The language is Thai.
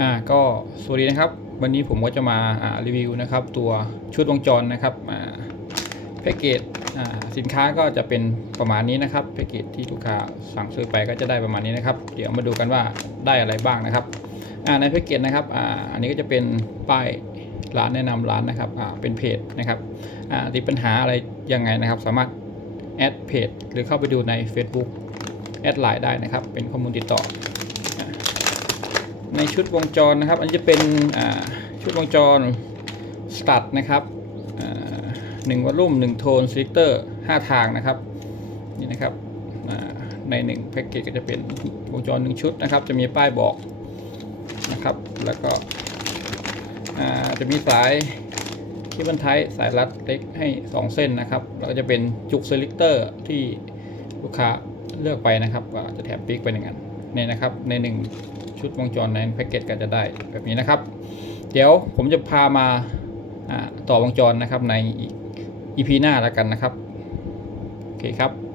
อ่าก็สวัสดีนะครับ วันนี้ผมก็จะมาอ่ารีวิวนะครับ ตัวชุดวงจรนะครับอ่าแพ็กเกจอ่าสินค้าก็จะเป็นประมาณนี้นะครับแพ็กเกจที่ลูกค้าสั่งซื้อไปก็จะได้ประมาณนี้นะครับ เดี๋ยวมาดูกันว่าได้อะไรบ้างนะครับอ่าในแพ็กเกจนะครับอ่าอันนี้ก็จะเป็นป้ายร้านแนะนำร้านนะครับอ่าเป็นเพจนะครับอ่าติดปัญหาอะไรยังไงนะครับ สามารถแอดเพจหรือเข้าไปดูใน Facebook แอดไลน์ได้นะครับ เป็นข้อมูลติดต่อ ในชุดวงจรนะครับ อันนี้จะเป็นชุดวงจรสตัดนะครับหนึ่งวอลลุ่มหนึ่งโทนซิลิเตอร์ห้าทางนะครับนี่นะครับในหนึ่งแพ็กเกจก็จะเป็นวงจรหนึ่งชุดนะครับ จะมีป้ายบอกนะครับ แล้วก็จะมีสายที่บรรทายสายรัดเล็กให้ 2 เส้นนะครับ แล้วก็จะเป็นจุกซิลิเตอร์ที่ลูกค้าเลือกไปนะครับจะแถมปิกไปอย่งนั้นนี่นะครับในหนึ่ง ชุดวงจรในแพ็กเกจก็จะได้แบบนี้นะครับ เดี๋ยวผมจะพามาต่อวงจรนะครับในอีก EP หน้าแล้วกันนะครับ โอเคครับ